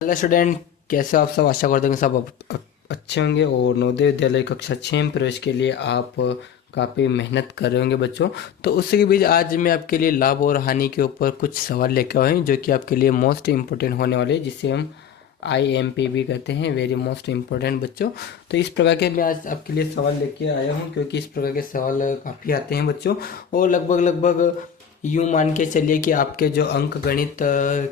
Hello student, कैसे हो आप सब। आशा करते हैं कि सब अच्छे होंगे और नवोदय विद्यालय कक्षा 6 में प्रवेश के लिए आप काफ़ी मेहनत कर रहे होंगे बच्चों। तो उसी के बीच आज मैं आपके लिए लाभ और हानि के ऊपर कुछ सवाल लेकर आए हैं जो कि आपके लिए मोस्ट इम्पोर्टेंट होने वाले हैं, जिसे हम IMP भी कहते हैं, वेरी मोस्ट इम्पोर्टेंट बच्चों। तो इस प्रकार के मैं आज आपके लिए सवाल लेके आया हूँ क्योंकि इस प्रकार के सवाल काफ़ी आते हैं बच्चों। और लगभग लगभग यूँ मान के चलिए कि आपके जो अंक गणित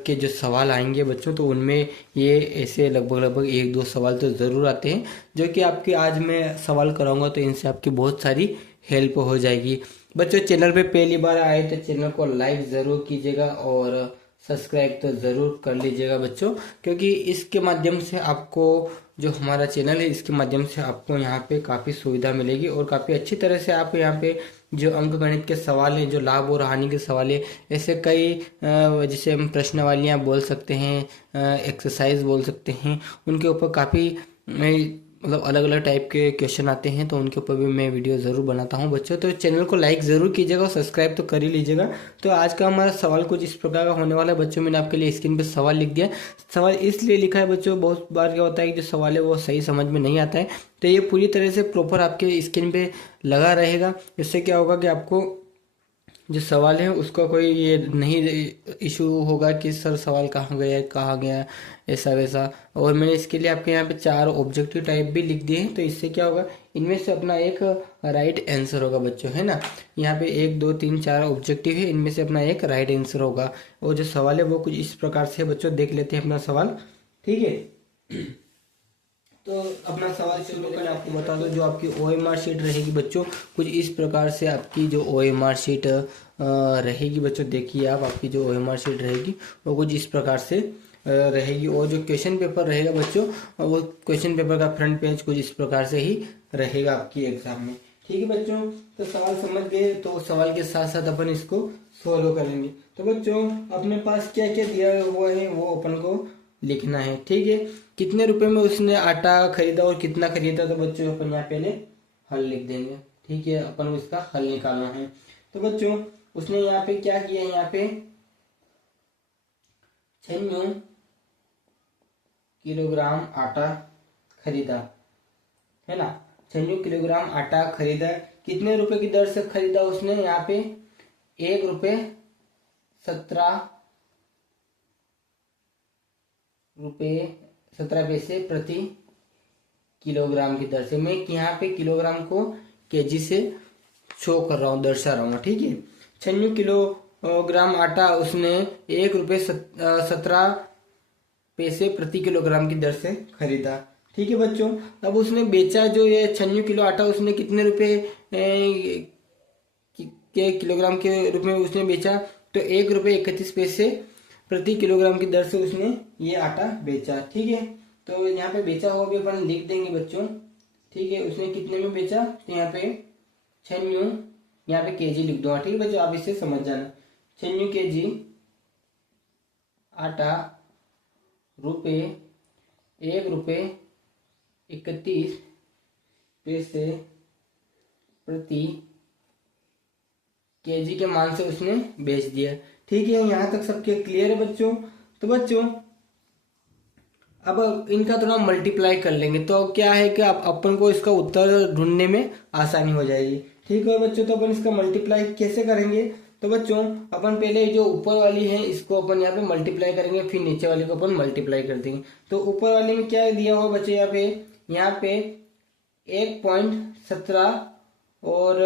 के जो सवाल आएंगे बच्चों, तो उनमें ये ऐसे लगभग लगभग एक दो सवाल तो ज़रूर आते हैं जो कि आपके आज मैं सवाल कराऊंगा, तो इनसे आपकी बहुत सारी हेल्प हो जाएगी बच्चों। चैनल पे पहली बार आए तो चैनल को लाइक ज़रूर कीजिएगा और सब्सक्राइब तो ज़रूर कर लीजिएगा बच्चों, क्योंकि इसके माध्यम से आपको, जो हमारा चैनल है इसके माध्यम से आपको यहाँ पे काफ़ी सुविधा मिलेगी और काफ़ी अच्छी तरह से आप यहाँ पे जो अंक गणित के सवाल हैं, जो लाभ और हानि के सवाल है, ऐसे कई जिसे हम प्रश्नावलियाँ बोल सकते हैं, एक्सरसाइज बोल सकते हैं, उनके ऊपर काफ़ी मतलब अलग अलग टाइप के क्वेश्चन आते हैं, तो उनके ऊपर भी मैं वीडियो ज़रूर बनाता हूं बच्चों। तो चैनल को लाइक ज़रूर कीजिएगा और सब्सक्राइब तो कर ही लीजिएगा। तो आज का हमारा सवाल कुछ इस प्रकार का होने वाला है बच्चों। मैंने आपके लिए स्क्रीन पे सवाल लिख दिया। सवाल इसलिए लिखा है बच्चों, बहुत बार क्या होता है कि जो सवाल है वो सही समझ में नहीं आता है, तो ये पूरी तरह से प्रॉपर आपके स्क्रीन पे लगा रहेगा। इससे क्या होगा कि आपको जो सवाल है उसका कोई ये नहीं इशू होगा कि सर सवाल कहाँ गया ऐसा वैसा। और मैंने इसके लिए आपके यहाँ पे 4 ऑब्जेक्टिव टाइप भी लिख दिए हैं, तो इससे क्या होगा, इनमें से अपना एक राइट आंसर होगा बच्चों, है ना। यहाँ पे 1 2 3 4 ऑब्जेक्टिव है, इनमें से अपना एक राइट आंसर होगा। और जो सवाल है वो कुछ इस प्रकार से है बच्चों, देख लेते हैं अपना सवाल, ठीक है। तो अपना सवाल शुरू करने आपको बता दो, जो आपकी OMR शीट रहेगी बच्चों, कुछ इस प्रकार से आपकी जो OMR शीट रहेगी बच्चों। देखिए आप, आपकी जो OMR शीट रहेगी वो कुछ इस प्रकार से रहेगी। और जो क्वेश्चन पेपर रहेगा बच्चों, वो क्वेश्चन पेपर का फ्रंट पेज कुछ इस प्रकार से ही रहेगा आपकी एग्जाम में, ठीक है बच्चों। तो सवाल समझ गए, तो सवाल के साथ साथ अपन इसको सॉल्व करेंगे। तो बच्चों अपने पास क्या क्या दिया हुआ है वो अपन को लिखना है, ठीक है। कितने रुपए में उसने आटा खरीदा और कितना खरीदा, तो बच्चों अपन यहाँ पहले हल लिख देंगे, ठीक है। अपन को इसका हल निकालना है। तो बच्चों उसने यहाँ पे क्या किया, यहाँ पे 96 किलोग्राम आटा खरीदा, है ना। 96 किलोग्राम आटा खरीदा। कितने रुपए की दर से खरीदा उसने, यहाँ पे 1 रुपये 17 पैसे प्रति किलोग्राम की दर से। मैं यहाँ पे किलोग्राम को केजी से शो कर रहा हूँ, दर्शा रहा हूँ, ठीक है। 96 किलोग्राम आटा उसने 1 रुपये 17 पैसे प्रति किलोग्राम की दर से खरीदा, ठीक है बच्चों। अब उसने बेचा, जो ये 96 किलो आटा उसने कितने रुपए के किलोग्राम के रूप में उसने बेचा, तो 1 रुपये 31 पैसे प्रति किलोग्राम की दर से उसने ये आटा बेचा, ठीक है। तो यहाँ पे बेचा हुआ भी अपन लिख देंगे बच्चों, ठीक है। उसने कितने में बेचा, तो यहाँ पे 96, यहाँ पे केजी लिख दूंगा, ठीक है बच्चों, आप इससे समझ जाना। 96 केजी आटा रुपये 1 रुपये 31 पैसे प्रति केजी के मान से उसने बेच दिया, ठीक है। यहाँ तक सबके क्लियर है बच्चों। तो बच्चों अब इनका थोड़ा मल्टीप्लाई कर लेंगे, तो क्या है कि आप अपन को इसका उत्तर ढूंढने में आसानी हो जाएगी, ठीक है बच्चों। तो अपन इसका मल्टीप्लाई कैसे करेंगे, तो बच्चों अपन पहले जो ऊपर वाली है इसको अपन यहाँ पे मल्टीप्लाई करेंगे, फिर नीचे वाली को अपन मल्टीप्लाई कर देंगे। तो ऊपर वाले में क्या दिया हुआ बच्चे, यहाँ पे 1.17 और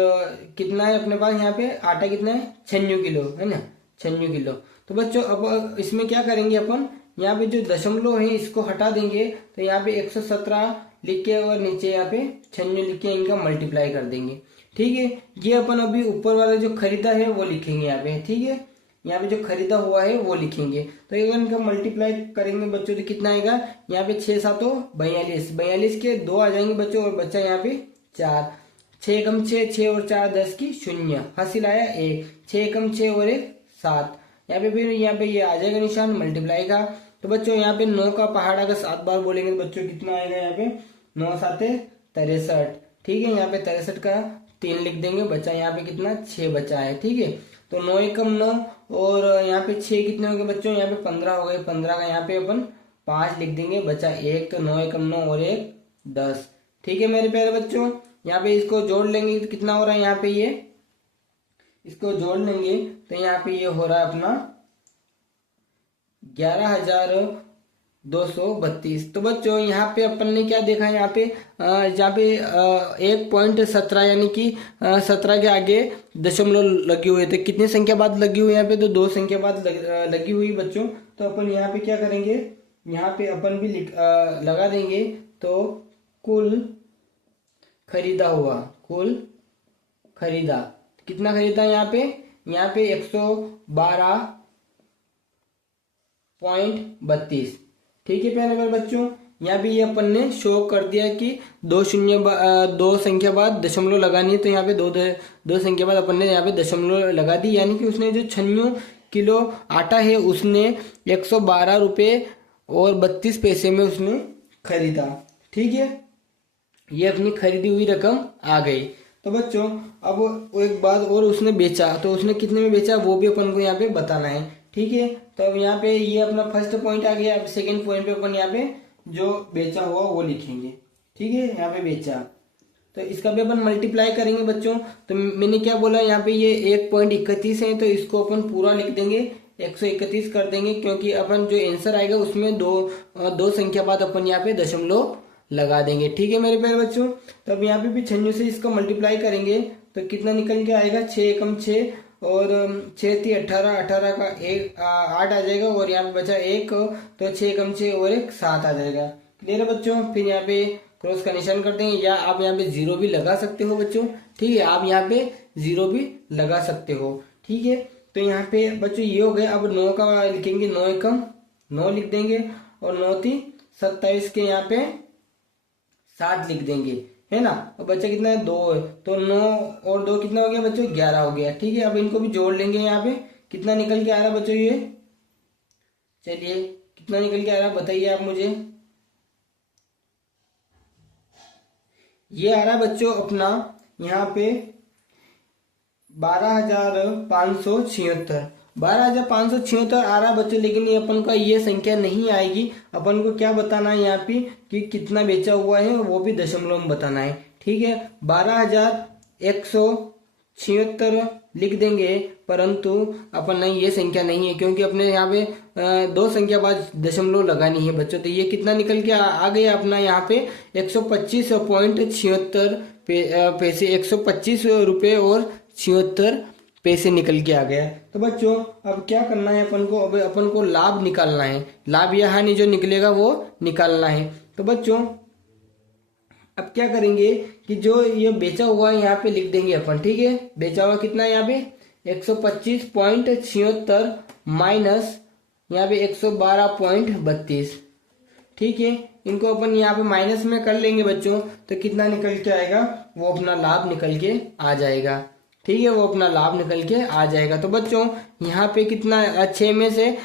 कितना है अपने पास, यहाँ पे आटा कितना है, 96 किलो, है ना, 96 किलो। तो बच्चों अब इसमें क्या करेंगे अपन, यहाँ पे जो दशमलव है इसको हटा देंगे, तो यहाँ पे 117 लिख के और नीचे यहाँ पे 96 लिख के इनका मल्टीप्लाई कर देंगे, ठीक है। ये अपन अभी ऊपर वाला जो खरीदा है वो लिखेंगे यहाँ पे, ठीक है। यहाँ पे जो खरीदा हुआ है वो लिखेंगे। तो अगर इनका मल्टीप्लाई करेंगे बच्चों तो कितना आएगा, यहाँ पे 6 7 42, 42 के 2 आ जाएंगे बच्चों, और बच्चा यहाँ पे 4, 6 कम 6, 6 और 4 10 की 0, हासिल आया 1, 6 कम 6 और 1 7। यहाँ पे फिर यहाँ पे ये आ जाएगा निशान मल्टीप्लाई का। तो बच्चों यहाँ पे 9 का पहाड़ अगर 7 बार बोलेंगे तो बच्चों कितना आएगा, यहाँ पे 9 7 63, ठीक है। यहाँ पे 63 का 3 लिख देंगे, बच्चा यहाँ पे कितना 6 बचा है, ठीक है। तो 9 एकम 9 और यहाँ पे 6 कितने हो गए बच्चों, यहाँ पे 15 हो गए, 15 का यहाँ पे अपन 5 लिख देंगे, बचा 1, तो 9 एकम 9 और 1 10। ठीक है मेरे प्यारे बच्चों, यहाँ पे इसको जोड़ लेंगे तो कितना हो रहा है, यहाँ पे ये इसको जोड़ लेंगे तो यहाँ पे ये हो रहा है अपना 11,232। तो बच्चों यहाँ पे अपन ने क्या देखा है, यहाँ पे 1.17 यानी कि 17 के आगे दशमलव लगे हुए थे। कितनी संख्या बाद लगी हुई है यहाँ पे, तो 2 संख्या बाद लगी हुई बच्चों। तो अपन यहाँ पे क्या करेंगे, यहाँ पे अपन भी लगा देंगे। तो कुल खरीदा हुआ, कुल खरीदा कितना खरीदा यहाँ पे 112.32। ठीक है प्यारे मेरे बच्चों, यहाँ भी ये अपन ने शो कर दिया कि 2 संख्या बाद दशमलव लगानी है। तो यहाँ पे दो संख्या बाद अपन ने यहाँ पे दशमलव लगा दी, यानी कि उसने जो 96 किलो आटा है उसने 112 रुपये और 32 पैसे में उसने खरीदा। ठीक है, ये अपनी खरीदी हुई रकम आ गई। तो बच्चों अब एक बात और, उसने बेचा, तो उसने कितने में बेचा वो भी अपन को यहाँ पे बताना है। ठीक है, तो अब यहाँ पे ये अपना फर्स्ट पॉइंट आ गया। अब सेकंड पॉइंट पे अपन यहाँ पे जो बेचा हुआ वो लिखेंगे। ठीक है, यहाँ पे बेचा, तो इसका भी अपन मल्टीप्लाई करेंगे बच्चों। तो मैंने क्या बोला, यहाँ पे ये 1.31 है, तो इसको अपन पूरा लिख देंगे, 131 कर देंगे, क्योंकि अपन जो आंसर आएगा उसमें दो संख्या बाद अपन यहाँ पे दशमलव लगा देंगे। ठीक है मेरे प्यारे बच्चों, तो अब यहाँ पे भी 96 से इसको मल्टीप्लाई करेंगे तो कितना निकल के आएगा, 6 एकम 6 और 6 थी 18, 18 का 8 आ जाएगा, और यहाँ पे बचा 1, तो 6 एकम 6 और 1 7 आ जाएगा। क्लियर है बच्चों, फिर यहाँ पे क्रॉस का निशान कर देंगे, या आप यहाँ पे 0 भी लगा सकते हो बच्चों। ठीक है, आप यहाँ पे 0 भी लगा सकते हो। ठीक है, तो यहाँ पे बच्चों ये हो गए। अब 9 का लिखेंगे, 9 एकम 9 लिख देंगे, और 9 थी 27 के यहाँ पे 7 लिख देंगे, है ना। और बच्चा कितना है, 2 है, तो 9 और 2 कितना हो गया बच्चों, 11 हो गया। ठीक है, अब इनको भी जोड़ लेंगे। यहाँ पे कितना निकल के आ रहा है बच्चों, ये चलिए कितना निकल के आ रहा है बताइए आप मुझे। ये आ रहा है बच्चों अपना यहाँ पे 12,576 आ रहा है बच्चों, लेकिन ये अपन का ये संख्या नहीं आएगी। अपन को क्या बताना है यहाँ पे कि कितना बेचा हुआ है, वो भी दशमलव में बताना है। ठीक है, 12,176 लिख देंगे, परंतु अपन नहीं, ये संख्या नहीं है, क्योंकि अपने यहाँ पे 2 संख्या बाद दशमलव लगानी है बच्चों। तो ये कितना निकल के आ गया अपना यहाँ पे 125.76 पैसे, 125 रुपये और 76 पैसे निकल के आ गया। तो बच्चों अब क्या करना है अपन को, अब अपन को लाभ निकालना है। लाभ या हानि जो निकलेगा वो निकालना है। तो बच्चों अब क्या करेंगे कि जो ये बेचा हुआ है यहाँ पे लिख देंगे अपन। ठीक है, बेचा हुआ कितना है यहाँ पे 125.76 माइनस यहाँ पे 112.32। ठीक है, इनको अपन यहाँ पे माइनस में कर लेंगे बच्चों, तो कितना निकल के आएगा, वो अपना लाभ निकल के आ जाएगा। ठीक है, वो अपना लाभ निकल के आ जाएगा। तो बच्चों यहाँ पे कितना 6 में से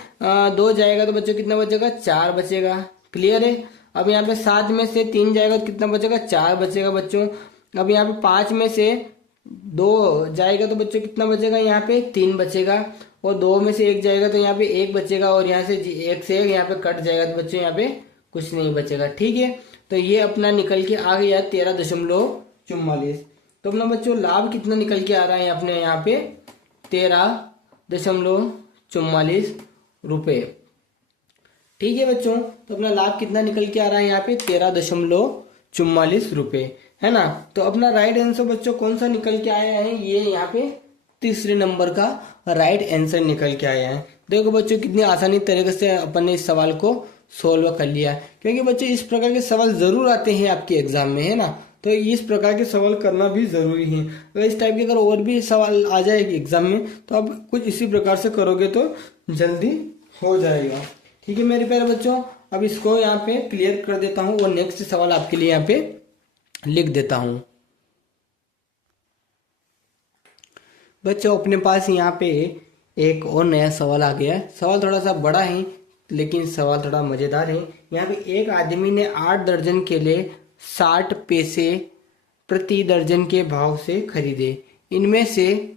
2 जाएगा, तो बच्चों कितना बचेगा, 4 बचेगा। क्लियर है। अब यहाँ पे 7 में से 3 जाएगा तो कितना बचेगा, 4 बचेगा बच्चों। अब यहाँ पे 5 में से 2 जाएगा तो बच्चों कितना बचेगा, यहाँ पे 3 बचेगा। और 2 में से 1 जाएगा तो यहाँ पे 1 बचेगा, और यहाँ से 1 से 1 यहाँ पे कट जाएगा, तो बच्चों यहाँ पे कुछ नहीं बचेगा। ठीक है, तो ये अपना निकल के आ गया 13.44। तो अपना बच्चों लाभ कितना निकल के आ रहा है अपने यहाँ पे 13.44 रुपये। ठीक है बच्चों, तो अपना लाभ कितना निकल के आ रहा है यहाँ पे 13.44 रुपये, है ना। तो अपना राइट आंसर बच्चों कौन सा निकल के आया है, ये यहाँ पे तीसरे नंबर का राइट आंसर निकल के आया है। देखो बच्चों कितनी आसानी तरीके से अपन ने इस सवाल को सोल्व कर लिया, क्योंकि बच्चों इस प्रकार के सवाल जरूर आते हैं आपके एग्जाम में, है ना। तो इस प्रकार के सवाल करना भी जरूरी है। अगर इस टाइप के अगर और भी सवाल आ जाएगी एग्जाम में, तो आप कुछ इसी प्रकार से करोगे तो जल्दी हो जाएगा। ठीक है मेरे प्यारे बच्चों, अब इसको यहाँ पे क्लियर कर देता हूँ और नेक्स्ट सवाल आपके लिए यहाँ पे लिख देता हूँ। बच्चों अपने पास यहाँ पे एक और नया सवाल आ गया है। सवाल थोड़ा सा बड़ा है, लेकिन सवाल थोड़ा मजेदार है। यहाँ पे एक आदमी ने 8 दर्जन केले 60 पैसे प्रति दर्जन के भाव से खरीदे। इनमें से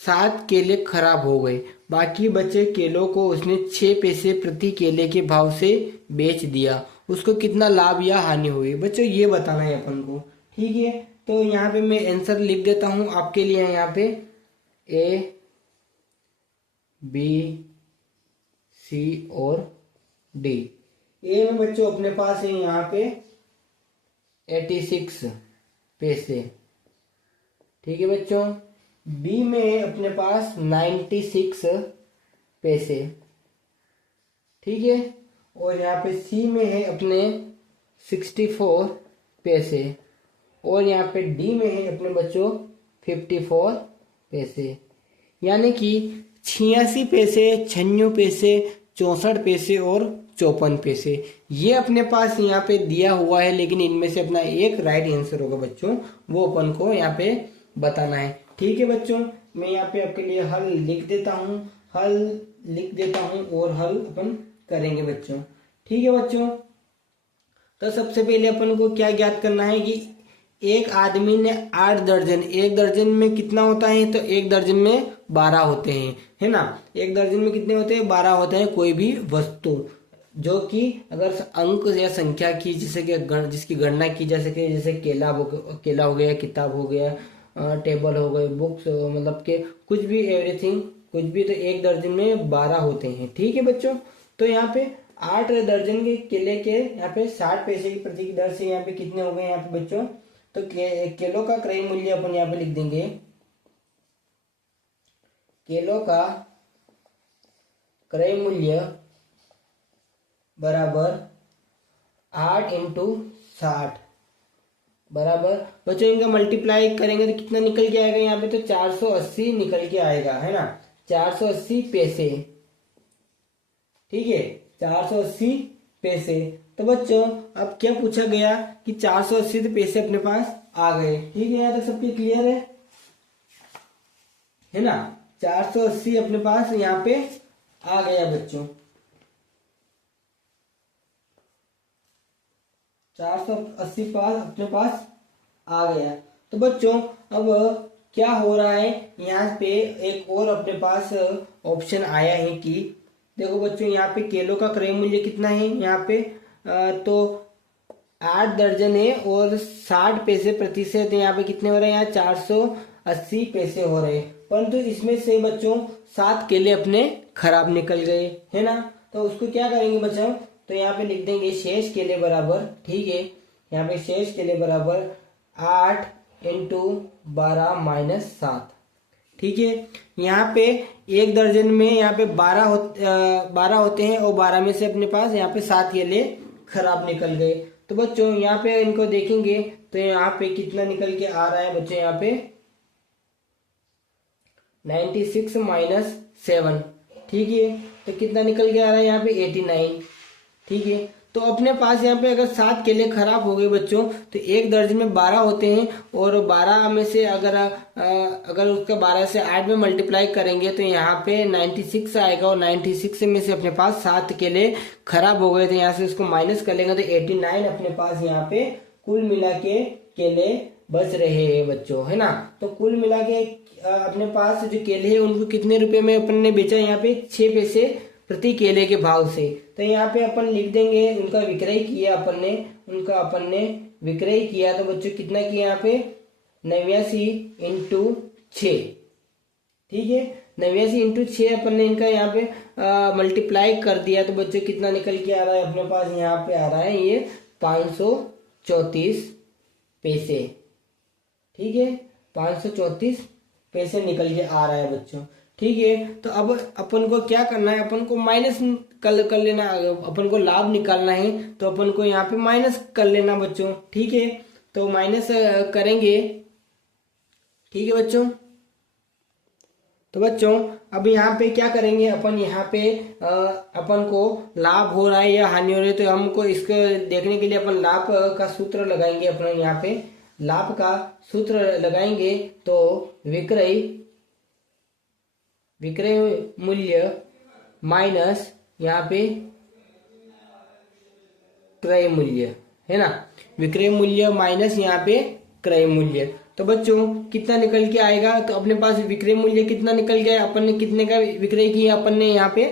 7 केले खराब हो गए। बाकी बचे केलों को उसने 6 पैसे प्रति केले के भाव से बेच दिया, उसको कितना लाभ या हानि हुई बच्चों, ये बताना है अपन को। ठीक है, तो यहाँ पे मैं आंसर लिख देता हूँ आपके लिए। यहाँ पे ए, बी, सी और डी। ए में बच्चों अपने पास है यहाँ पे 86 पैसे। ठीक है बच्चों, बी में है अपने पास 96 पैसे। ठीक है, और यहाँ पे सी में है अपने 64 पैसे, और यहाँ पे डी में है अपने बच्चों 54 पैसे। यानी कि 86 पैसे, 96 पैसे, 64 पैसे और 54 पैसे ये अपने पास यहाँ पे दिया हुआ है, लेकिन इनमें से अपना एक राइट आंसर होगा बच्चों, वो अपन को यहाँ पे बताना है। ठीक है बच्चों, मैं यहाँ पे आपके लिए हल लिख देता हूँ और हल अपन करेंगे बच्चों। ठीक है बच्चों, तो सबसे पहले अपन को क्या ज्ञात करना है कि एक आदमी ने 8 दर्जन, एक दर्जन में कितना होता है, तो एक दर्जन में 12 होते हैं, है ना। एक दर्जन में कितने होते हैं, 12 होते हैं कोई भी वस्तु जो कि अगर अंक या संख्या की जिसकी गणना की जा सके, जैसे केला हो गया, किताब हो गया, टेबल हो गए, बुक्स, मतलब के कुछ भी, एवरीथिंग कुछ भी, तो एक दर्जन में 12 होते हैं। ठीक है बच्चों, तो यहाँ पे 8 दर्जन के केले के यहाँ पे 60 पैसे की प्रति की दर से यहाँ पे कितने हो गए यहाँ पे बच्चों, तो केलों का क्रय मूल्य अपन यहाँ पे लिख देंगे, केलों का क्रय मूल्य बराबर 8 इंटू 60 बराबर बच्चों, इनका मल्टीप्लाई करेंगे तो कितना निकल के आएगा यहाँ पे, तो 480 निकल के आएगा, है ना, 480 पैसे। ठीक है, 480 पैसे। तो बच्चों अब क्या पूछा गया कि 480 पैसे अपने पास आ गए। ठीक है, यहाँ तक सबके क्लियर है ना। 480 अपने पास यहाँ पे आ गया बच्चों, 480 पास अपने पास आ गया। तो बच्चों अब क्या हो रहा है, यहाँ पे एक और अपने पास ऑप्शन आया है कि देखो बच्चों, यहाँ पे केलों का क्रय मूल्य कितना है यहाँ पे, तो 8 दर्जन है और 60 पैसे प्रतिशत है, यहाँ पे कितने हो रहे हैं, यहाँ 480 पैसे हो रहे हैं, परंतु इसमें से बच्चों 7 केले अपने खराब निकल गए, है ना। तो उसको क्या करेंगे बच्चों, तो यहाँ पे लिख देंगे शेष केले बराबर, ठीक है, यहाँ पे शेष केले बराबर 8 इंटू 12 माइनस 7। ठीक है, यहाँ पे एक दर्जन में यहाँ पे 12 होते हैं और 12 में से अपने पास यहाँ पे 7 केले खराब निकल गए। तो बच्चों यहाँ पे इनको देखेंगे तो यहाँ पे कितना निकल के आ रहा है बच्चों, यहाँ पे 96 माइनस 7। ठीक है, तो कितना निकल के आ रहा है यहाँ पे 89। ठीक है, तो अपने पास यहाँ पे अगर 7 केले खराब हो गए बच्चों, तो एक दर्जन में 12 होते हैं और 12 में से अगर उसका 12 से 8 में मल्टीप्लाई करेंगे तो यहाँ पे 96 आएगा, और 96 में से अपने पास 7 केले खराब हो गए थे, यहाँ से उसको माइनस कर लेंगे तो 89 अपने पास यहाँ पे कुल मिला के केले बच रहे हैं बच्चों, है ना। तो कुल मिला के अपने पास जो केले हैं उनको कितने रुपए में अपन ने बेचा, यहाँ पे 6 पैसे प्रति केले के भाव से। तो यहाँ पे अपन लिख देंगे उनका विक्रय किया अपन ने विक्रय किया, तो बच्चों कितना किया यहाँ पे 89 इंटू 6। ठीक है, 89 इंटू 6 अपन ने इनका यहाँ पे मल्टीप्लाई कर दिया, तो बच्चों कितना निकल के आ रहा है अपने पास, यहाँ पे आ रहा है ये 534 पैसे। ठीक है, 534 पैसे निकल के आ रहा है बच्चों। ठीक है, तो अब अपन को क्या करना है, अपन को माइनस कर लेना, अपन को लाभ निकालना है तो अपन को यहाँ पे माइनस कर लेना बच्चों। ठीक है, तो माइनस करेंगे। ठीक है बच्चों, तो बच्चों अब यहाँ पे क्या करेंगे अपन, यहाँ पे अपन को लाभ हो रहा है या हानि हो रही है, तो हमको इसको देखने के लिए अपन लाभ का सूत्र लगाएंगे। अपना यहाँ पे लाभ का सूत्र लगाएंगे तो विक्रय मूल्य माइनस यहाँ पे क्रय मूल्य, है ना, विक्रय मूल्य माइनस यहाँ पे क्रय मूल्य। तो बच्चों कितना निकल के आएगा, तो अपने पास विक्रय मूल्य कितना निकल गया, अपन ने कितने का विक्रय किया, अपन ने यहाँ पे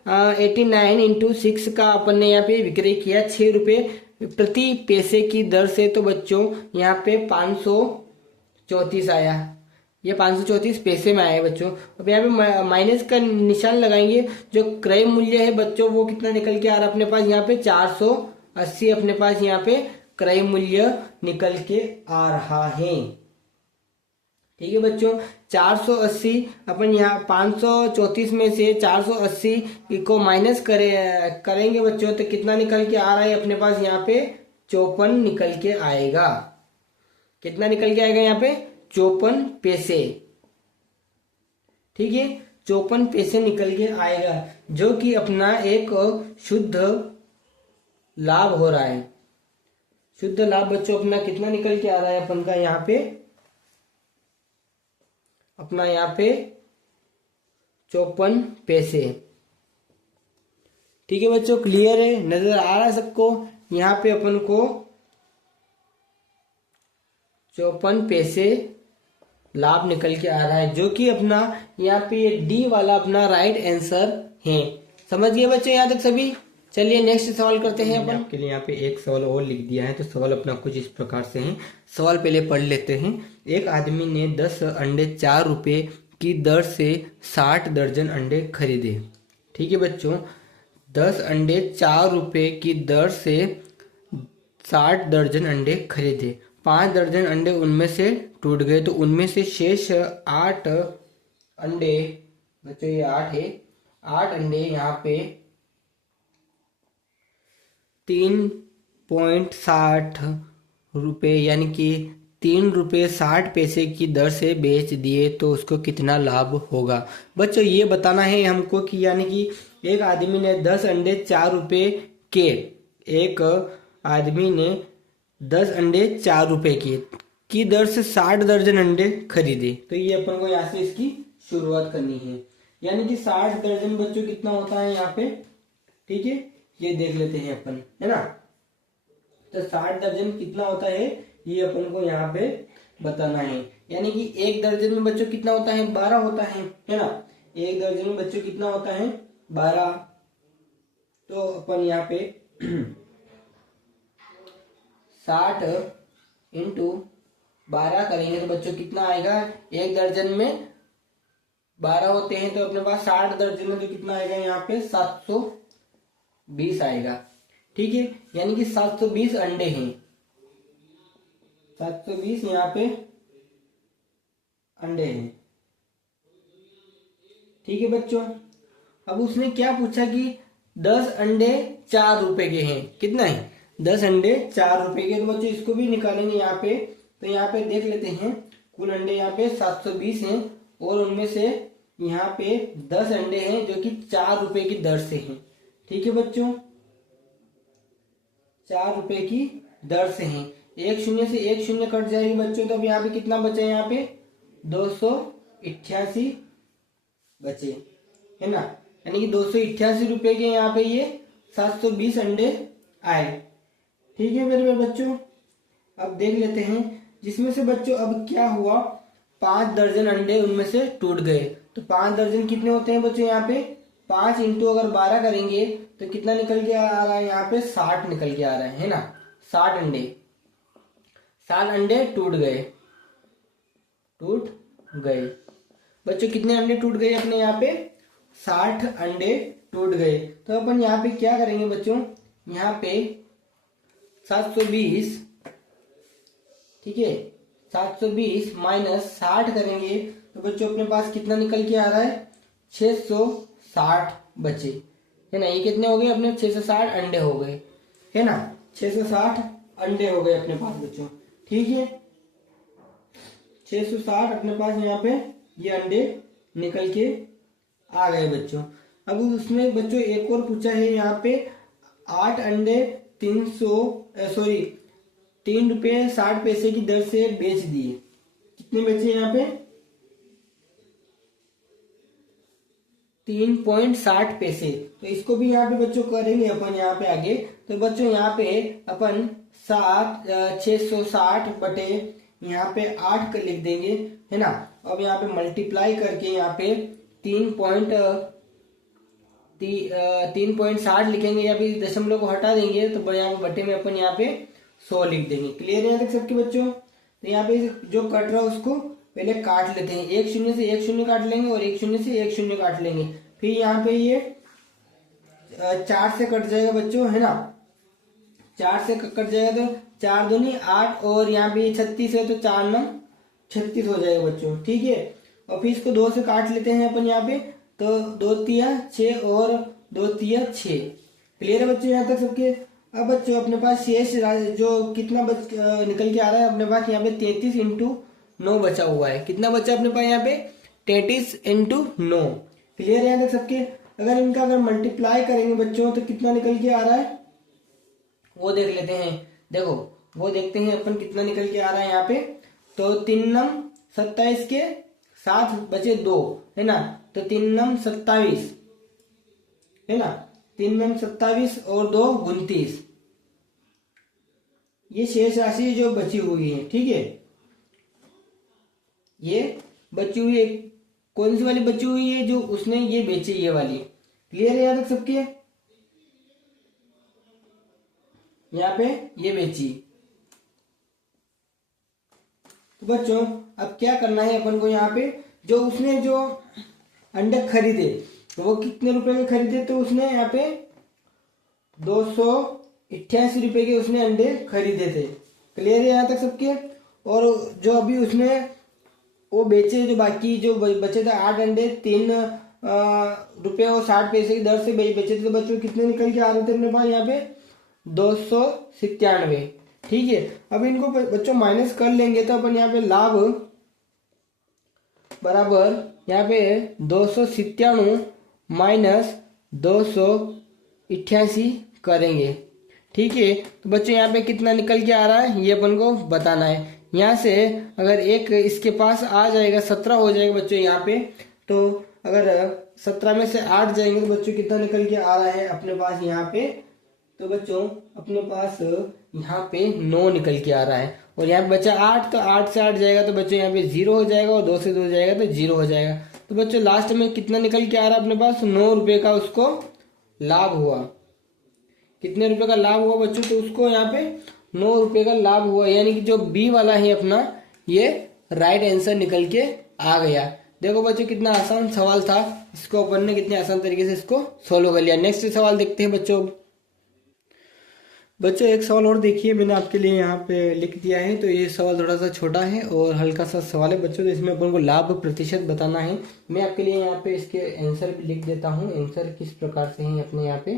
89 इंटू 6 का अपन ने यहाँ पे विक्रय किया 6 रुपये प्रति पैसे की दर से। तो बच्चों यहाँ पे 534 आया, ये 534 पैसे में आया बच्चों। अब यहाँ पे माइनस का निशान लगाएंगे, जो क्रय मूल्य है बच्चों वो कितना निकल के आ रहा है अपने पास, यहाँ पे 480 अपने पास यहाँ पे क्रय मूल्य निकल के आ रहा है। ठीक है बच्चों, 480 अपन यहाँ 534 में से 480 को माइनस करेंगे बच्चों, तो कितना निकल के आ रहा है अपने पास यहाँ पे 54 निकल के आएगा। कितना निकल के आएगा यहाँ पे 54 पैसे। ठीक है, 54 पैसे निकल के आएगा, जो कि अपना एक शुद्ध लाभ हो रहा है। शुद्ध लाभ बच्चों अपना कितना निकल के आ रहा है अपन का यहाँ पे, अपना यहाँ पे 54 पैसे। ठीक है बच्चों, क्लियर है, नजर आ रहा है सबको। यहाँ पे अपन को 54 पैसे लाभ निकल के आ रहा है, जो कि अपना यहाँ पे डी वाला अपना राइट आंसर है। समझ गए बच्चों यहाँ तक सभी? चलिए नेक्स्ट सवाल करते हैं अपन। आपके लिए यहाँ पे एक सवाल और लिख दिया है, तो सवाल अपना कुछ इस प्रकार से है। सवाल पहले पढ़ लेते हैं। एक आदमी ने 10 अंडे 4 रुपए की दर से 60 दर्जन अंडे खरीदे। ठीक है बच्चों, 10 अंडे 4 रुपए की दर से 60 दर्जन अंडे खरीदे। 5 दर्जन अंडे उनमें से टूट गए, तो उनमें से शेष 8 अंडे बच्चों, ये 8 है, 8 अंडे यहाँ पे 3.60 रुपये यानी कि 3 रुपये 60 पैसे की दर से बेच दिए, तो उसको कितना लाभ होगा। बच्चों ये बताना है हमको कि यानी कि एक आदमी ने 10 अंडे 4 रुपये के, एक आदमी ने 10 अंडे 4 रुपये की दर से 60 दर्जन अंडे खरीदे। तो ये अपन को यहाँ से इसकी शुरुआत करनी है, यानी कि 60 दर्जन बच्चों कितना होता है यहाँ पे। ठीक है, ये देख लेते हैं अपन, है ना। तो 60 दर्जन कितना होता है ये अपन को यहाँ पे बताना है, यानी कि एक दर्जन में बच्चों कितना होता है 12 होता है ना। एक दर्जन में बच्चों कितना होता है 12। तो अपन यहाँ पे 60 इंटू 12 करेंगे तो बच्चों कितना आएगा, एक दर्जन में 12 होते हैं, तो अपने पास 60 दर्जन में तो कितना आएगा यहाँ पे 720 आएगा। ठीक है, यानी कि 720 अंडे हैं, 720 यहाँ पे अंडे हैं। ठीक है बच्चों, अब उसने क्या पूछा कि 10 अंडे 4 रुपए के हैं, कितना है 10 अंडे 4 रुपए के। तो बच्चों इसको भी निकालेंगे यहाँ पे, तो यहाँ पे देख लेते हैं कुल अंडे यहाँ पे 720 हैं, और उनमें से यहाँ पे 10 अंडे हैं जो कि 4 रुपए की दर से हैं। ठीक है बच्चों, 4 रुपए की दर से हैं। एक शून्य से एक शून्य कट जाएगी बच्चों, तो अब यहाँ पे कितना बचा है, यहाँ पे 288 बचे, है ना। यानी कि 288 रुपए के यहाँ पे ये 720 अंडे आए। ठीक है मेरे बच्चों, अब देख लेते हैं जिसमें से बच्चों अब क्या हुआ, 5 दर्जन अंडे उनमें से टूट गए। तो 5 दर्जन कितने होते हैं बच्चों, यहाँ पे 5 इंटू अगर 12 करेंगे तो कितना निकल के आ रहा है, यहाँ पे 60 निकल के आ रहा है ना। 60 अंडे टूट गए बच्चों। कितने अंडे टूट गए अपने यहाँ पे, 60 अंडे टूट गए। तो अपन यहाँ पे क्या करेंगे बच्चों, यहाँ पे 720, ठीक है, 720 माइनस 60 करेंगे तो बच्चों अपने पास कितना निकल के आ रहा है, 660 बचे, है ना। ये कितने हो गए अपने, 660 अंडे हो गए, है ना। 660 अंडे हो गए अपने पास बच्चों। ठीक है, 660 अपने पास यहाँ पे ये अंडे निकल के आ गए बच्चों। अब उसमें बच्चों एक और पूछा है यहाँ पे, 8 अंडे 3 रुपये 60 पैसे की दर से बेच दिए। कितने बचे यहाँ पे, 3.60 पैसे। तो इसको भी यहाँ पे बच्चों करेंगे अपन यहाँ पे आगे। तो बच्चों यहाँ पे अपन 660 बटे यहाँ पे 8 कर लिख देंगे, है ना। अब यहाँ पे मल्टीप्लाई करके यहाँ पे 3.60 लिखेंगे, या फिर दशमलव को हटा देंगे तो यहाँ पे बटे में अपन यहाँ पे 100 लिख देंगे। क्लियर है यहाँ तक सबके बच्चों। तो यहाँ पे जो कट रहा है उसको पहले काट लेते हैं, एक शून्य से एक शून्य काट लेंगे और एक शून्य से एक शून्य काट लेंगे। फिर यहाँ पे ये 4 से कट जाएगा बच्चों, है ना। 4 से कट जाएगा तो 4 दूनी 8 और यहाँ पे 36 है तो 4 9 36 हो जाएगा बच्चों, ठीक है। और फिर इसको 2 से काट लेते हैं अपन यहाँ पे, तो 2 तिया 6 और 2 तिया 6। क्लियर है बच्चों यहाँ तक सबके। अब बच्चों अपने पास शेष जो कितना निकल के आ रहा है अपने पास यहाँ पे 33 इंटू 9 बचा हुआ है। कितना बचा अपने पास यहाँ पे 33 इंटू 9। क्लियर है यहाँ तक सबके। अगर मल्टीप्लाई करेंगे बच्चों तो कितना निकल के आ रहा है वो देख लेते हैं। देखो वो देखते हैं अपन कितना निकल के आ रहा है यहाँ पे। तो 3 नम 27 के साथ बचे 2, है ना। तो 3 नम 27, है ना। 3 नम 27 और 2 29, ये शेष राशि जो बची हुई है, ठीक है। ये बची हुई है, कौन सी वाली बची हुई है, जो उसने ये बेची, ये वाली। क्लियर है यहाँ तक सबके। यहाँ पे ये बेची। तो बच्चों अब क्या करना है अपन को, यहाँ पे जो उसने जो अंडे खरीदे वो कितने रुपए के खरीदे, तो उसने यहाँ पे 288 रुपए के उसने अंडे खरीदे थे। क्लियर है यहाँ तक सबके। और जो अभी उसने वो बेचे, जो बाकी जो बचे थे 8 अंडे 3 रुपये और 60 पैसे की दर से बेचे थे, तो बच्चों कितने निकल के आ रहे थे अपने पास यहाँ पे 297। ठीक है। अब इनको बच्चों माइनस कर लेंगे तो अपन यहाँ पे लाभ बराबर यहाँ पे 297 माइनस 288 करेंगे। ठीक है। तो बच्चों यहाँ पे कितना निकल के आ रहा है ये अपन को बताना है। यहाँ से अगर एक इसके पास आ जाएगा 17 हो जाएगा बच्चों यहाँ पे। तो अगर 17 में से 8 जाएंगे तो बच्चों कितना निकल के आ रहा है अपने पास यहाँ पे, तो बच्चों अपने पास यहाँ पे 9 निकल के आ रहा है। और यहाँ पे बचा 8, तो 8 से 8 जाएगा तो बच्चों यहाँ पे 0 हो जाएगा, और 2 से 2 जाएगा तो 0 हो जाएगा। तो बच्चों लास्ट में कितना निकल के आ रहा है अपने पास 9 रुपए का उसको लाभ हुआ। कितने रुपए का लाभ हुआ बच्चों, तो उसको यहाँ पे 9 रुपए का लाभ हुआ। यानी कि जो बी वाला है अपना ये राइट आंसर निकल के आ गया। देखो बच्चों कितना आसान सवाल था, इसको अपन ने कितने आसान तरीके से इसको सोल्व कर लिया। नेक्स्ट सवाल देखते हैं बच्चों। बच्चों एक सवाल और देखिए, मैंने आपके लिए यहाँ पे लिख दिया है। तो ये सवाल थोड़ा सा छोटा है और हल्का सा सवाल है बच्चों। तो इसमें अपन को लाभ प्रतिशत बताना है। मैं आपके लिए यहाँ पे इसके आंसर भी लिख देता हूँ। आंसर किस प्रकार से है अपने यहाँ पे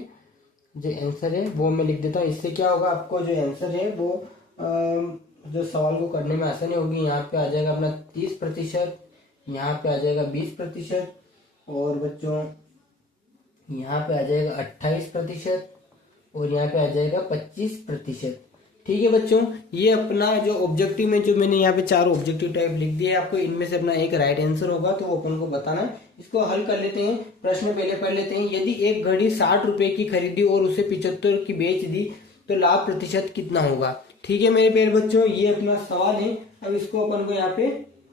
जो आंसर है वो मैं लिख देता हूँ। इससे क्या होगा, आपको जो आंसर है वो जो सवाल को करने में आसानी होगी। यहाँ पे आ जाएगा अपना 30%, यहाँ पे आ जाएगा 20%, और बच्चों यहाँ पे आ जाएगा 28%, और यहाँ पे आ जाएगा 25%। ठीक है बच्चों, ये अपना जो ऑब्जेक्टिव में जो मैंने यहाँ पे 4 ऑब्जेक्टिव टाइप लिख दिए आपको, इनमें से अपना एक राइट आंसर होगा तो वो अपन को बताना है। इसको हल कर लेते हैं। प्रश्न पहले पढ़ लेते हैं। यदि एक घड़ी 60 रुपए की खरीदी और उसे 75 की बेच दी तो लाभ प्रतिशत कितना होगा। ठीक है मेरे प्यारे बच्चों, ये अपना सवाल है। अब इसको अपन को यहाँ पे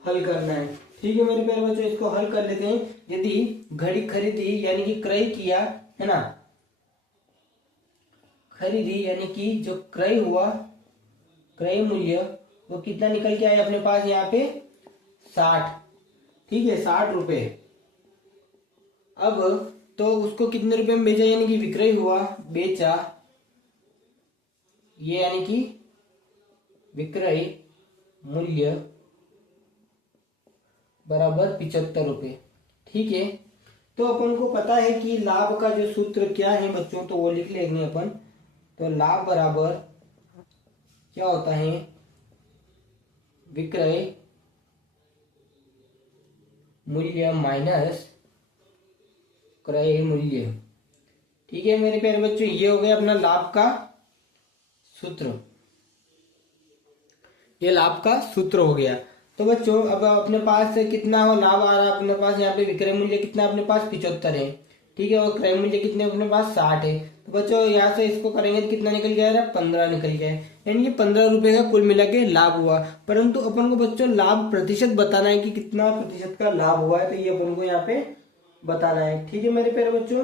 हल करना है। ठीक है मेरे प्यारे बच्चों, इसको हल कर लेते हैं। यदि घड़ी खरीदी यानी कि क्रय किया, है ना, खरीदी यानी कि जो क्रय हुआ, क्रय मूल्य वो कितना निकल के आया अपने पास यहाँ पे 60। ठीक है, 60 रुपए। अब तो उसको कितने रुपए में बेचा, यानी कि विक्रय हुआ, बेचा, ये यानी कि विक्रय मूल्य बराबर 75 रुपए। ठीक है। तो अपन को पता है कि लाभ का जो सूत्र क्या है बच्चों, तो वो लिख लेंगे अपन। तो लाभ बराबर क्या होता है, विक्रय मूल्य माइनस क्रय मूल्य। ठीक है मेरे प्यारे बच्चों, ये हो गया अपना लाभ का सूत्र। ये लाभ का सूत्र हो गया। तो बच्चों अब अपने पास कितना हो लाभ आ रहा है अपने पास, यहाँ पे विक्रय मूल्य कितना अपने पास 75 है। ठीक है, और क्रय मूल्य कितने अपने पास 60 है। तो बच्चों यहाँ से इसको करेंगे तो कितना निकल गया, 15 निकल गया, यानी कि 15 रुपए का कुल मिला के लाभ हुआ। परंतु अपन को बच्चों लाभ प्रतिशत बताना है कि कितना प्रतिशत का लाभ हुआ है, तो ये अपन को यहाँ पे बताना है। ठीक है मेरे प्यारे बच्चों,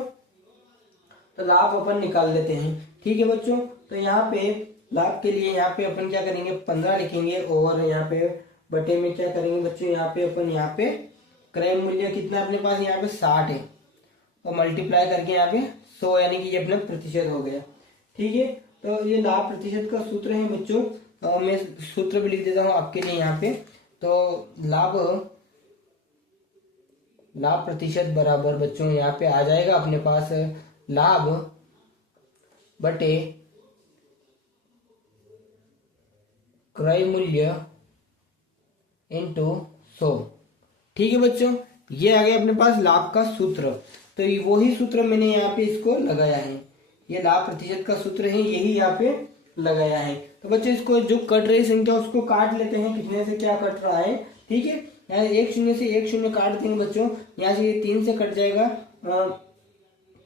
तो लाभ अपन निकाल लेते हैं। ठीक है बच्चों, तो यहाँ पे लाभ के लिए यहाँ पे अपन क्या करेंगे, 15 लिखेंगे और यहाँ पे बटे में क्या करेंगे बच्चों, यहाँ पे अपन यहाँ पे क्रय मूल्य कितना अपने पास यहाँ पे 60 है और मल्टीप्लाई करके यहाँ पे 100, यानी कि ये अपना प्रतिशत हो गया। ठीक है, तो ये लाभ प्रतिशत का सूत्र है बच्चों, मैं सूत्र भी लिख देता हूँ आपके लिए यहाँ पे। तो लाभ प्रतिशत बराबर बच्चों यहाँ पे आ जाएगा अपने पास लाभ बटे क्रय मूल्य इंटू 100। ठीक है बच्चों, ये आ गया अपने पास लाभ का सूत्र। तो वही सूत्र मैंने यहाँ पे इसको लगाया है, ये लाभ प्रतिशत का सूत्र है, यही यहाँ पे लगाया है। तो बच्चों इसको जो कट रही संख्या उसको काट लेते हैं, कितने से क्या कट रहा है। ठीक है, यहाँ 1 0 से 1 0 काट देंगे बच्चों, यहाँ से ये 3 से कट जाएगा,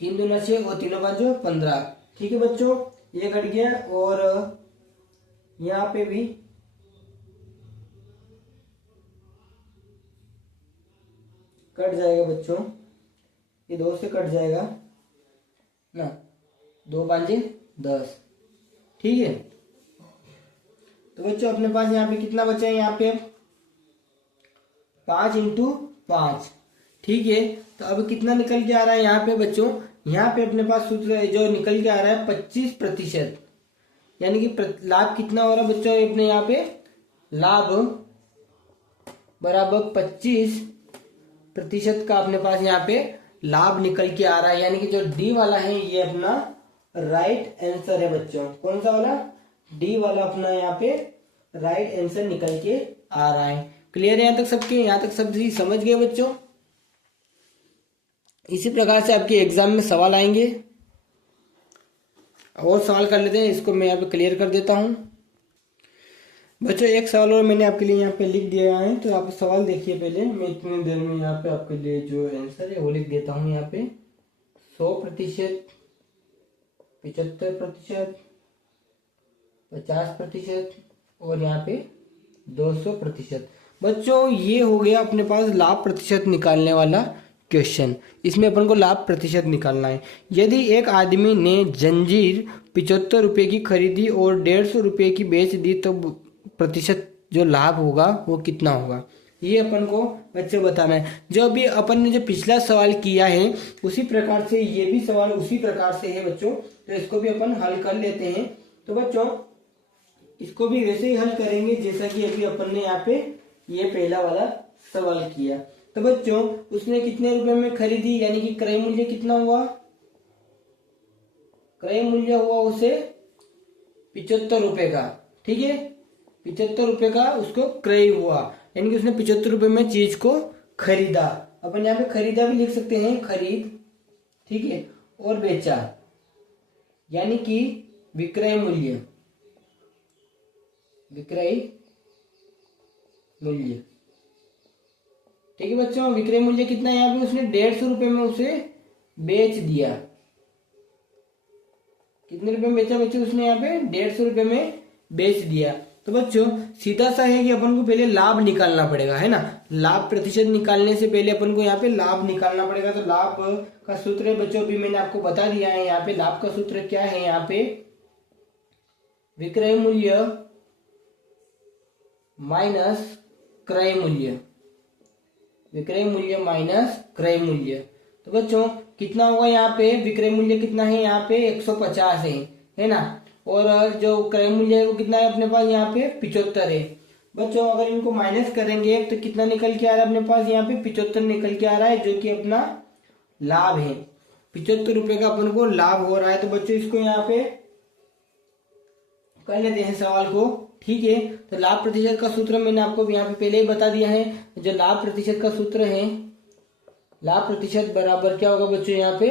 3 दूना 6 और 3 5 15। ठीक है बच्चों, ये कट गया और यहाँ पे भी कट जाएगा बच्चों, ये 2 से कट जाएगा ना, 2 5 10। ठीक है, तो बच्चों अपने पास यहाँ पे कितना बचा है, यहाँ पे 5 × 5। ठीक है, तो अब कितना निकल के आ रहा है यहाँ पे बच्चों, यहाँ पे अपने पास सूत्र जो निकल के आ रहा है 25%, यानी कि लाभ कितना हो रहा है बच्चों अपने यहाँ पे, लाभ बराबर 25% का अपने पास यहाँ पे लाभ निकल के आ रहा है, यानी कि जो डी वाला है ये अपना राइट आंसर है बच्चों। कौन सा वाला, डी वाला अपना यहाँ पे राइट आंसर निकल के आ रहा है। क्लियर है यहाँ तक सबके, यहाँ तक सब समझ गए बच्चों। इसी प्रकार से आपके एग्जाम में सवाल आएंगे, और सवाल कर लेते हैं, इसको मैं यहाँ पे क्लियर कर देता हूँ बच्चों। एक सवाल और मैंने आपके लिए यहाँ पे लिख दिया है, तो आप सवाल देखिए पहले, मैं इतनी देर में यहाँ पे आपके लिए जो आंसर है वो लिख देता हूँ। यहाँ पे 100%, 75%, 50% और यहाँ पे 200%। बच्चों ये हो गया अपने पास लाभ प्रतिशत निकालने वाला क्वेश्चन। इसमें अपन को लाभ प्रतिशत निकालना है। यदि एक आदमी ने जंजीर 75 रुपये की खरीदी और 150 रुपये की बेच दी, तो प्रतिशत जो लाभ होगा वो कितना होगा, ये अपन को बच्चों बताना है। जो अभी अपन ने जो पिछला सवाल किया है उसी प्रकार से ये भी सवाल उसी प्रकार से है बच्चों, तो इसको भी अपन हल कर लेते हैं। तो बच्चों इसको भी वैसे ही हल करेंगे जैसा कि अभी अपन ने यहाँ पे ये पहला वाला सवाल किया। तो बच्चों उसने कितने रुपए में खरीदी, यानी कि क्रय मूल्य कितना हुआ, क्रय मूल्य हुआ उसे 75 रुपए का। ठीक है, 75 रुपए का उसको क्रय हुआ, यानी कि उसने 75 रुपए में चीज को खरीदा। अपन यहाँ पे खरीदा भी लिख सकते हैं, खरीद। ठीक है, और बेचा, यानी कि विक्रय मूल्य, विक्रय मूल्य। ठीक है बच्चों, विक्रय मूल्य कितना है यहाँ पे, उसने 150 रुपए में उसे बेच दिया। कितने रुपए में बेचा बच्चों, उसने यहाँ पे 150 रुपए में बेच दिया। तो बच्चों सीधा सा है कि अपन को पहले लाभ निकालना पड़ेगा, है ना। लाभ प्रतिशत निकालने से पहले अपन को यहाँ पे लाभ निकालना पड़ेगा। तो लाभ का सूत्र है बच्चों, अभी मैंने आपको बता दिया है। यहाँ पे लाभ का सूत्र क्या है, यहाँ पे विक्रय मूल्य माइनस क्रय मूल्य, विक्रय मूल्य माइनस क्रय मूल्य। तो बच्चों कितना होगा यहाँ पे, विक्रय मूल्य कितना है यहाँ पे 150 है ना, और जो क्रय मूल्य है वो कितना है अपने पास यहाँ पे 75 है। बच्चों अगर इनको माइनस करेंगे तो कितना निकल के आ रहा है अपने पास, यहाँ पे 75 निकल के आ रहा है, जो कि अपना लाभ है। 75 रुपए का अपन को लाभ हो रहा है। तो बच्चों इसको यहाँ पे कर लेते हैं सवाल को। ठीक है, तो लाभ प्रतिशत का सूत्र मैंने आपको यहाँ पे पहले ही बता दिया है। जो लाभ प्रतिशत का सूत्र है, लाभ प्रतिशत बराबर क्या होगा बच्चों, यहाँ पे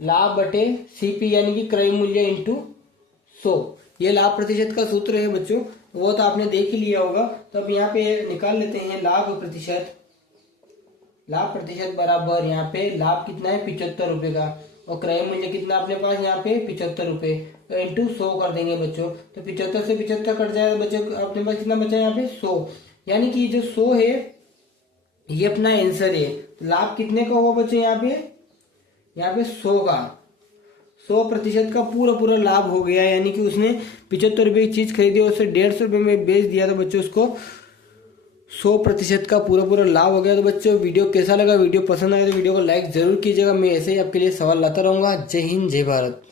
लाभ बटे सीपी, यानी कि क्रय मूल्य इंटू 100। ये लाभ प्रतिशत का सूत्र है बच्चों, वो तो आपने देख ही लिया होगा। तो अब यहाँ पे निकाल लेते हैं लाभ प्रतिशत। लाभ प्रतिशत बराबर यहाँ पे लाभ कितना है 75 रुपए का, और क्रय मूल्य कितना अपने पास यहाँ पे 75 रुपये, तो इंटू 100 कर देंगे बच्चों। तो 75 से 75 कट जाएगा बच्चों, अपने पास कितना बचा यहाँ पे 100। यानी कि जो 100 है ये अपना आंसर है। तो लाभ कितने का हुआ बच्चों यहाँ पे 100 का, 100% का पूरा पूरा लाभ हो गया। यानी कि उसने 75 रुपये की चीज खरीदी और उसे 150 रुपये में बेच दिया, तो बच्चों उसको 100% का पूरा पूरा लाभ हो गया। तो बच्चों वीडियो कैसा लगा, वीडियो पसंद आया तो वीडियो को लाइक जरूर कीजिएगा। मैं ऐसे ही आपके लिए सवाल लाता रहूंगा। जय हिंद, जय भारत।